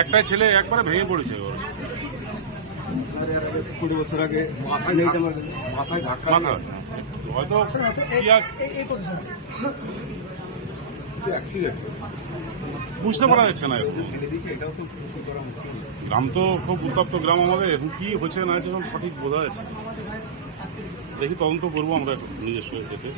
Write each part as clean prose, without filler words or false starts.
একটাই ছেলে একবারে ভেঙে পড়েছে 20 বছর আগে মাথায় ধাক্কা হয়তো অ্যাক্সিডেন্ট বুঝতে পারা যাচ্ছে না। গ্রাম তো খুব উত্তপ্ত গ্রাম আমাদের, এখন কি হচ্ছে না হচ্ছে সঠিক বোঝা যাচ্ছে। দেখি তদন্ত করবো আমরা নিজস্ব যেতে।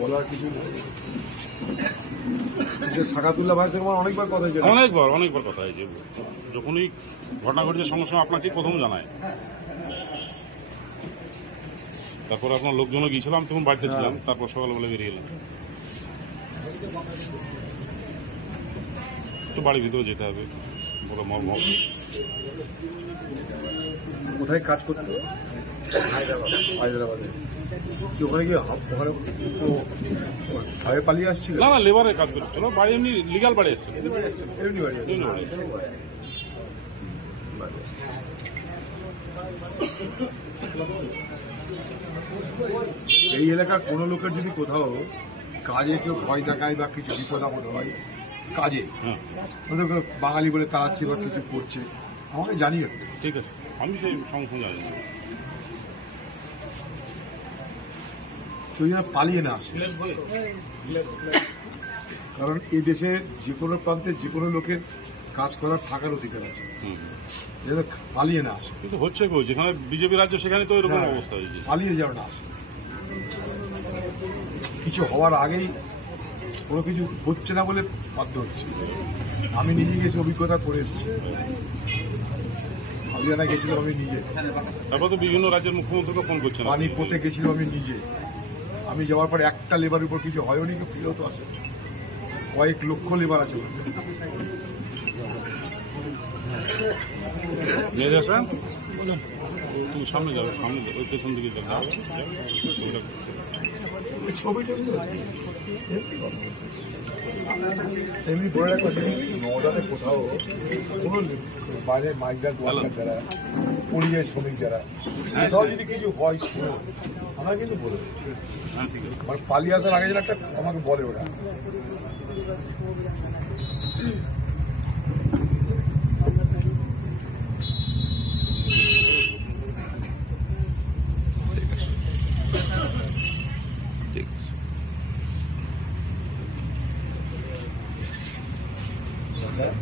বলার কিছু সাকাতুল্লাহ ভাইয়ের সঙ্গে অনেকবার কথা হয়েছে, অনেকবার কথা হয়েছে। যখনই ঘটনা ঘটেছে সঙ্গে সঙ্গে আপনাকে প্রথম জানায়। তারপর আপনার লোকজনও গিয়েছিলাম, তখন বাড়িতে ছিলাম, তারপর সকালবেলা বেরিয়ে এলাম। একটু বাড়ির ভিতরে যেতে হবে বলে মর্ম। কোথায় কাজ করতো? হায়দ্রাবাদে। ওখানে গিয়ে ওখানে পালিয়ে আসছিল? না, লেবারে কাজ করছিল, বাড়ি এমনি লিগাল বাড়ি এসেছিল। এই এলাকার কোনো লোকের যদি কোথাও কাজে কেউ ভয় দেখায় বা কিছু বিপদ আপদ হয় কাজে, বাঙালি বলে তাড়াচ্ছে বা কিছু করছে, আমাকে জানিয়ে। ঠিক আছে, আমি সেই সংখ্যা জানি না। কেউ যেন পালিয়ে না আসে, কারণ এই দেশের যে কোনো প্রান্তে যে কোনো লোকের কাজ করার থাকার অধিকার আছে, যেন পালিয়ে না আসে। কিন্তু হচ্ছে কই, যেখানে বিজেপি রাজ্য সেখানে তো এরকম অবস্থা হয়েছে। পালিয়ে যেন না আসে, কিছু হওয়ার আগেই কোনো কিছু হচ্ছে না বলে বাধ্য হচ্ছে। আমি নিজে গেছি, অভিজ্ঞতা করে এসেছি। হরিয়ানা গেছিলাম আমি নিজে, তারপর তো বিভিন্ন রাজ্যের মুখ্যমন্ত্রীকে ফোন করছেন। পানিপথে গেছিলাম আমি নিজে। আমি যাওয়ার পরে একটা লেবারের উপর কিছু হয়নি, কেউ ফিরেও তো আসে। কয়েক লক্ষ লেবার আছে। তুমি সামনে যাবে, সামনে ওই পেছন দিকে যাবে। এমনি বলে রাখো, নওদাতে কোথাও কোনো বাইরে মাইগ্রেন্ট ওয়ার্কার যারা, পরিযায়ী শ্রমিক যারা, কোথাও যদি কিছু হয় শুনো, আমরা কিন্তু বলে মানে পালিয়ে আসার আগে যেন একটা আমাকে বলে ওরা।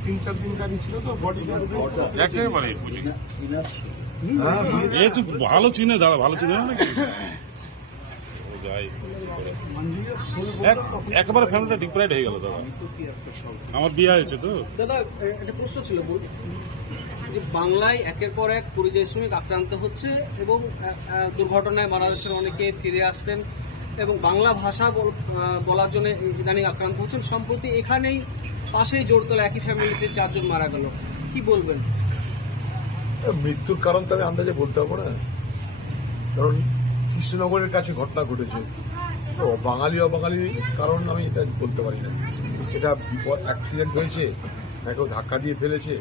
তিন-চার দিন গাড়ি ছিল তো, একেবারে ভালো চিনে দাদা, ভালো চিনে না নাকি? একেবারে ফ্যামিলিটা ডিপ্রাইড হয়ে গেল দাদা। আমার বিয়ে হয়েছে তো দাদা। একটা প্রশ্ন ছিল, যে বাংলায় একের পর এক পরিযায়ী শ্রমিক আক্রান্ত হচ্ছে এবং দুর্ঘটনায় মারা যাচ্ছেন অনেকে, ফিরে আসতেন এবং বাংলা ভাষা বলার জন্য ইদানিং আক্রান্ত হচ্ছেন। সম্প্রতি এখানেই পাশেই জোরতলা একই ফ্যামিলিতে 4 জন মারা গেল, কি বলবেন? মৃত্যুর কারণ তো আমি আন্দাজে বলতে পারবো না, কারণ কৃষ্ণনগরের কাছে ঘটনা ঘটেছে। বাঙালি অবাঙালির কারণ আমি এটা বলতে পারি না। এটা অ্যাক্সিডেন্ট হয়েছে, না কেউ ধাক্কা দিয়ে ফেলেছে,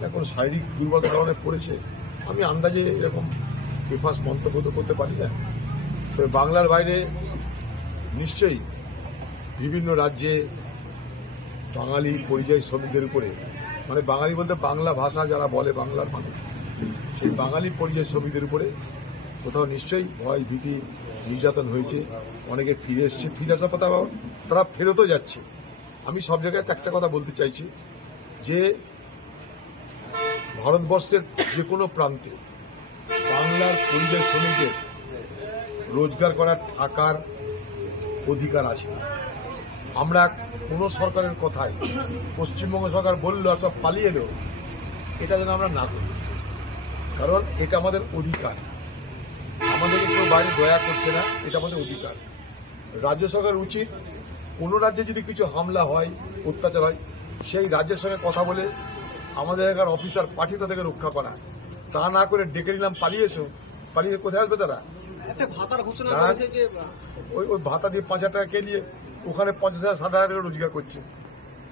না কোনো শারীরিক দুর্বল কারণে পড়েছে, আমি আন্দাজে এরকম বেফাস মন্তব্য তো করতে পারি না। তবে বাংলার বাইরে নিশ্চয়ই বিভিন্ন রাজ্যে বাঙালি পরিযায়ী শ্রমিকদের উপরে, মানে বাঙালি বলতে বাংলা ভাষা যারা বলে বাংলার মানুষ, সেই বাঙালি পরিযায়ী শ্রমিকদের উপরে কোথাও নিশ্চয়ই ভয় ভীতি নির্যাতন হয়েছে। অনেকে ফিরে এসছে, ফিরে আসার কথা তারা ফেরতও যাচ্ছে। আমি সব জায়গায় একটা কথা বলতে চাইছি যে ভারতবর্ষের যে কোনো প্রান্তে বাংলার পরিযায়ী শ্রমিকদের রোজগার করার থাকার অধিকার আছে। আমরা কোন সরকারের কথাই পশ্চিমবঙ্গ সরকার বলল আর সব পালিয়ে এলো, এটা যেন আমরা না করি, কারণ এটা আমাদের অধিকার। আমাদেরকে কেউ বাইরে দয়া করছে না, এটা আমাদের অধিকার। রাজ্য সরকার উচিত কোন রাজ্যে যদি কিছু হামলা হয়, অত্যাচার হয়, সেই রাজ্যের সঙ্গে কথা বলে আমাদের এলাকার অফিসার পাঠিয়ে তাদেরকে রক্ষা করা। তা না করে ডেকে নিলাম পালিয়ে এসো, পালিয়ে কোথায় আসবে তারা? একটা ভাতার ঘোষণা করেছে যে ওই ভাতা দিয়ে 5,000 টাকা কে নিয়ে ওখানে 50,000 60,000 টাকা রোজগার করছে,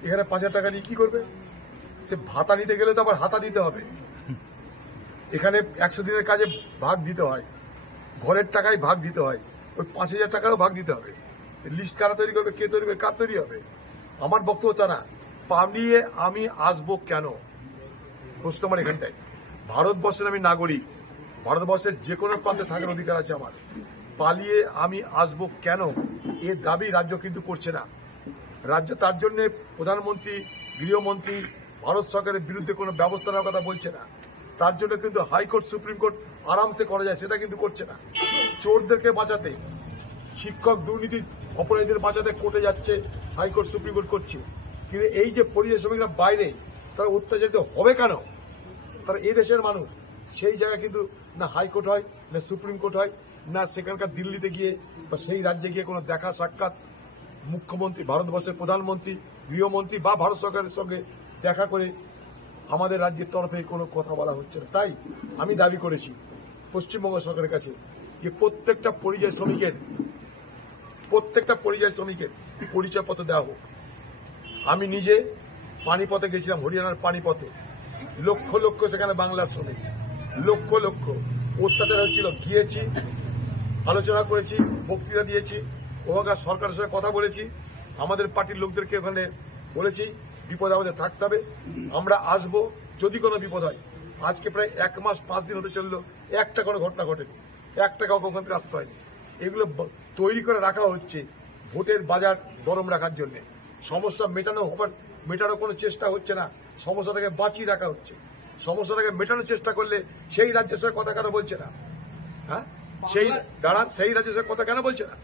এখানে 5,000 টাকা নিয়ে কি করবে? সে ভাতা নিতে গেলে তো আবার হাতা দিতে হবে। এখানে 100 দিনের কাজে ভাগ দিতে হয়, ঘরের টাকায় ভাগ দিতে হয়, ওই 5,000 টাকারও ভাগ দিতে হবে। লিস্ট কারা তৈরি করবে, কে তৈরি করবে, কার তৈরি হবে? আমার বক্তব্য তা না। পালিয়ে আমি আসবো কেন? প্রশ্ন আমার এখানটাই। ভারতবর্ষের আমি নাগরিক, ভারতবর্ষের যে কোনো প্রান্তে থাকার অধিকার আছে আমার। পালিয়ে আমি আসবো কেন? এ দাবি রাজ্য কিন্তু করছে না। রাজ্য তার জন্য প্রধানমন্ত্রী, গৃহমন্ত্রী ভারত সরকারের বিরুদ্ধে কোনো ব্যবস্থা নেওয়ার কথা বলছে না। তার জন্য কিন্তু হাইকোর্ট, সুপ্রিম কোর্ট আরামসে করা যায়, সেটা কিন্তু করছে না। চোরদেরকে বাঁচাতে, শিক্ষক দুর্নীতির অপরাধীদের বাঁচাতে কোর্টে যাচ্ছে, হাইকোর্ট, সুপ্রিম কোর্ট করছে। কিন্তু এই যে পরিযায়ী শ্রমিকরা বাইরে, তারা অত্যাচারিত হবে কেন? তারা এই দেশের মানুষ। সেই জায়গায় কিন্তু না হাইকোর্ট হয়, না সুপ্রিম কোর্ট হয়, না সেখানকার দিল্লিতে গিয়ে বা সেই রাজ্যে গিয়ে কোনো দেখা সাক্ষাৎ মুখ্যমন্ত্রী, ভারতবর্ষের প্রধানমন্ত্রী, গৃহমন্ত্রী বা ভারত সরকারের সঙ্গে দেখা করে আমাদের রাজ্যের তরফে কোনো কথা বলা হচ্ছে না। তাই আমি দাবি করেছি পশ্চিমবঙ্গ সরকারের কাছে যে প্রত্যেকটা পরিযায়ী শ্রমিকের পরিচয়পত্র দেওয়া হোক। আমি নিজে পানিপথে গেছিলাম, হরিয়ানার পানিপথে, লক্ষ লক্ষ সেখানে বাংলার শ্রমিক, লক্ষ লক্ষ অত্যাচার হচ্ছিল। গিয়েছি, আলোচনা করেছি, বক্তৃতা দিয়েছি, ওখানকার সরকারের সঙ্গে কথা বলেছি, আমাদের পার্টির লোকদেরকে ওখানে বলেছি বিপদ আমাদের থাকতে হবে, আমরা আসবো যদি কোনো বিপদ হয়। আজকে প্রায় 1 মাস 5 দিন হতে চললো, একটা কোনো ঘটনা ঘটেনি, একটা কাউকে ওখান থেকে আসতে হয়নি। এগুলো তৈরি করে রাখা হচ্ছে ভোটের বাজার গরম রাখার জন্য। সমস্যা মেটানোর কোনো চেষ্টা হচ্ছে না, সমস্যাটাকে বাঁচিয়ে রাখা হচ্ছে। সমস্যাটাকে মেটানোর চেষ্টা করলে সেই রাজ্যের সঙ্গে কথা কেন বলছে না? হ্যাঁ, সেই রাজ্যের সঙ্গে কথা কেন বলছে না?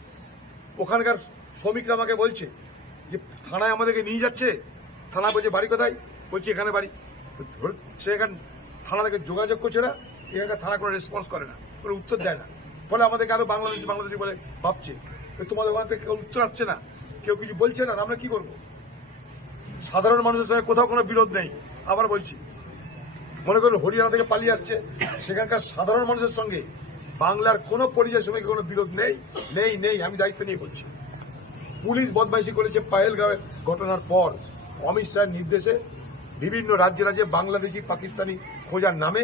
ওখানকার শ্রমিকরা আমাকে বলছে যে থানায় আমাদেরকে নিয়ে যাচ্ছে, থানা বলছে বাড়ি কোথায়, বলছি এখানে বাড়ি। সে এখানে থানা থেকে যোগাযোগ করছে না, এখানকার থানা কোনো রেসপন্স করে না, কোনো উত্তর দেয় না। ফলে আমাদেরকে আরো বাংলাদেশি বলে ভাবছে। তোমাদের ওখান থেকে কেউ উত্তর আসছে না, কেউ কিছু বলছে না, আমরা কি করবো? সাধারণ মানুষের সঙ্গে কোথাও কোনো বিরোধ নেই। আবার বলছি, মনে করুন হরিয়ানা থেকে পালিয়ে আসছে, সেখানকার সাধারণ মানুষের সঙ্গে বাংলার কোনো পরিযায়ী শ্রমিকের কোনো বিরোধ নেই। আমি দায়িত্ব নিয়ে বলছি। পুলিশ বদমাইশি করেছে পাহেলগাঁওয়ের ঘটনার পর, অমিত শাহের নির্দেশে বিভিন্ন রাজ্যে বাংলাদেশি, পাকিস্তানি খোঁজার নামে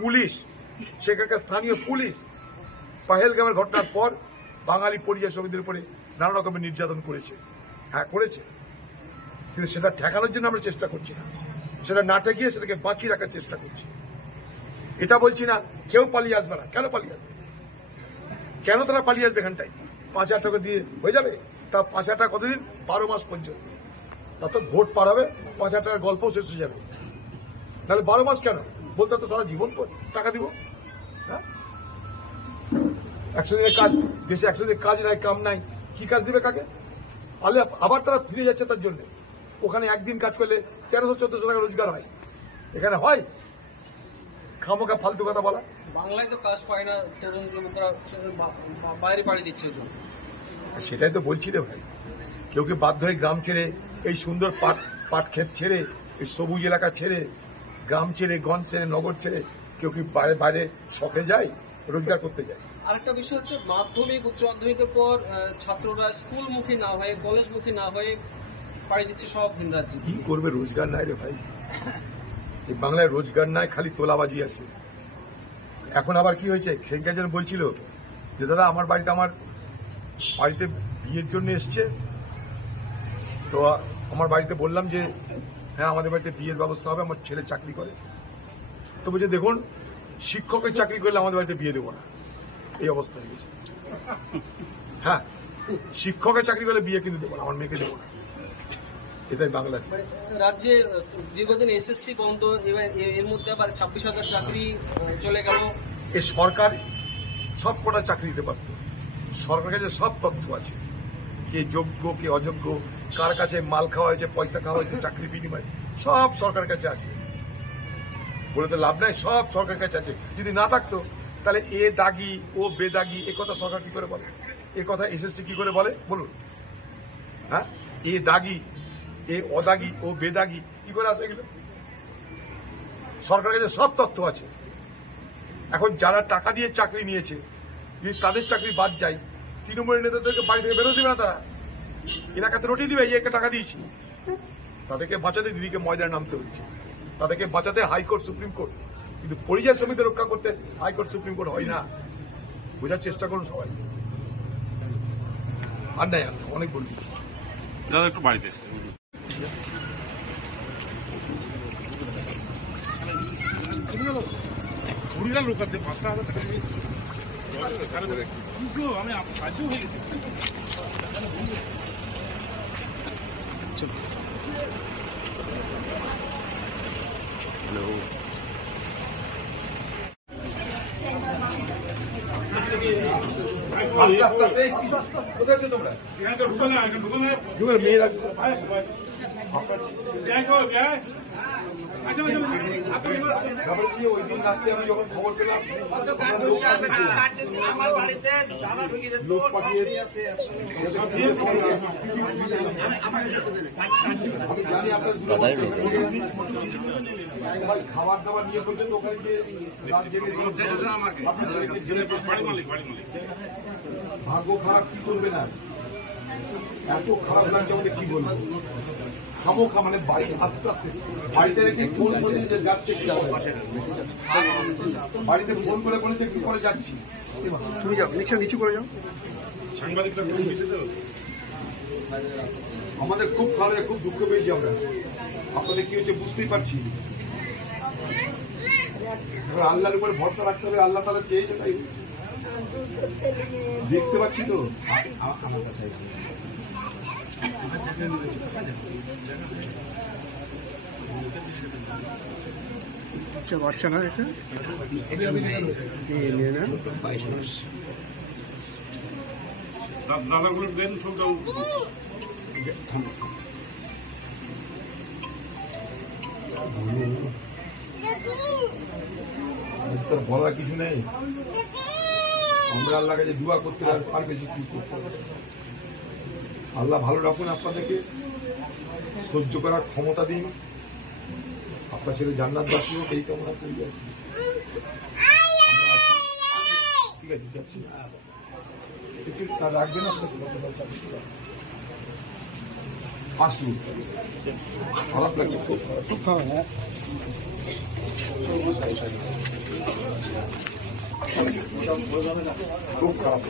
পুলিশ, সেখানকার স্থানীয় পুলিশ পাহেলগাঁওয়ের ঘটনার পর বাঙালি পরিযায়ী শ্রমিকদের উপরে নানা রকমের নির্যাতন করেছে। হ্যাঁ, করেছে, কিন্তু সেটা ঠেকানোর জন্য আমরা চেষ্টা করছি না। সেটা না ঠেকিয়ে সেটাকে বাঁচিয়ে রাখার চেষ্টা করছি। এটা বলছি না কেউ পালিয়ে আসবে না। কেন পালিয়ে আসবে? কেন তারা পালিয়ে আসবে? এখানটায় 5,000 টাকা দিয়ে হয়ে যাবে? তা 5,000 টাকা কতদিন? 12 মাস পর্যন্ত। তা তো ভোট পার হবে, 5,000 টাকার গল্প শেষ হয়ে যাবে। তাহলে 12 মাস কেন? বলতে তো সারা জীবন টাকা দিব। হ্যাঁ, 100 দিনের কাজ, দেশে 100 দিনের কাজ নাই, কাম নাই, কি কাজ দিবে কাকে? পালে আবার তারা ফিরে যাচ্ছে তার জন্য। ওখানে একদিন কাজ করলে 1300-1400 টাকা রোজগার হয়, এখানে হয়? খামোখা ফালতু কথা বলা। বাংলায় তো কাজ পায় না, তরুণ যুবকরা বাইরে পাড়ি দিচ্ছে। সেটাই তো বলছি রে ভাই, কেউ কি বাধ্য হয়ে গ্রাম ছেড়ে, এই সুন্দর পাট ক্ষেত ছেড়ে, এই সবুজ এলাকা ছেড়ে, গ্রাম ছেড়ে, গঞ্জ ছেড়ে, নগর ছেড়ে কেউ কি বাইরে শখে যায়, রোজগার করতে যায়? আরেকটা বিষয় হচ্ছে, মাধ্যমিক, উচ্চ মাধ্যমিকের পর ছাত্ররা স্কুলমুখী না হয়ে, কলেজমুখী না হয়ে পাড়ি দিচ্ছে সব ভিন রাজ্যে। কি করবে? রোজগার নাই রে ভাই, এই বাংলায় রোজগার নাই, খালি তোলাবাজি আছে। এখন আবার কি হয়েছে, সেদিনকে একজন বলছিল যে দাদা আমার বাড়িতে বিয়ের জন্য এসছে, তো আমার বাড়িতে বললাম যে হ্যাঁ আমাদের বাড়িতে বিয়ের ব্যবস্থা হবে, আমার ছেলে চাকরি করে। তো বলছে দেখুন শিক্ষকের চাকরি করলে আমাদের বাড়িতে বিয়ে দেবো না, এই অবস্থা হয়ে গেছে। হ্যাঁ, শিক্ষকের চাকরি করলে বিয়ে কিন্তু দেবো না, আমার মেয়েকে দেবো না, এটাই বাংলাদেশ। রাজ্যে দীর্ঘদিন এসএসসি বন্ধ, এবার এর মধ্যে আবার 26,000 চাকরি চলে গেল। এ সরকার সব কটা চাকরি দিতে পারত, সরকারের কাছে সব তথ্য আছে, কে যোগ্য কে অযোগ্য, কার কাছে মাল খাওয়া হয়েছে, পয়সা খাওয়া হয়েছে চাকরি বিনিময়ে, সব সরকারের কাছে আছে। বলে তো লাভ নাই, সব সরকারের কাছে আছে। যদি না থাকতো তাহলে এ দাগি ও বেদাগি এ কথা সরকার কি করে বলে, এ কথা এসএসসি কি করে বলে বলুন? হ্যাঁ, এ দাগি এ অদাগি ও বেদাগি কি করে আসে এগুলো? সরকারের কাছে সব তথ্য আছে। এখন যারা টাকা দিয়ে চাকরি নিয়েছে, যদি তাদের চাকরি বাদ যায়, তৃণমূলের নেতাদেরকে বাড়ি থেকে বেরোতে দিবে না, তারা এলাকাতে রুটি দিবে, এই একটা টাকা দিয়েছি। তাদেরকে বাঁচাতে দিদিকে ময়দানে নামতে হচ্ছে, তাদেরকে বাঁচাতে হাইকোর্ট সুপ্রিম কোর্ট, কিন্তু পরিযায়ী শ্রমিকদের রক্ষা করতে হাইকোর্ট সুপ্রিম কোর্ট হয় না। বোঝার চেষ্টা করুন সবাই। আর নাই অনেক বলছি দাদা একটু বাড়িতে এসছে। কুড়িটা লোক আছে, 5,000 টাকা দিয়ে কিন্তু আমি সাহায্য হয়ে গেছি। কোথায় আছো তোমরা? মেয়েরা তারপরে কি ওই দিন রাত্রে আমি যখন খবর পেলাম লোক পাঠিয়ে আমি জানি আপনার খাবার দাবার নিয়ে বলছেন ওখানে গিয়ে রাত জেগে ভাগ্য খারাপ কি করবে না, এত খারাপ লাগছে আমাদের কি বলবো। খামোখা মানে বাড়ি আস্তে আস্তে বাড়িতে রেখে ফোন করে যাচ্ছে, বাড়িতে ফোন করে বলেছে কি করে যাচ্ছি, তুমি যাও নিচু করে যাও। সাংবাদিকরা আমাদের খুব খারাপ, খুব দুঃখ পেয়েছি আমরা। আপনাদের কি হচ্ছে বুঝতেই পারছি। আল্লাহর উপরে ভরসা রাখতে হবে, আল্লাহ তাদের চেয়েছে তাই দেখতে পাচ্ছি। তো বাচ্চা না এটা দাদাগুলো দেন সবটা তার বলার কিছু নেই। আমরা আল্লাহ কাছে দোয়া করতে পারি, আর কিছু কি করতে হবে। আল্লাহ ভালো রাখুন, আপনাদেরকে সহ্য করার ক্ষমতা দিন, আপনার ছেলে জান্নাতবাসী হোক এই কামনা করি। ঠিক আছে যাচ্ছি, একটু রাখবেন আসুন। খারাপ লাগছে, খুব খারাপ। খুব খারাপ।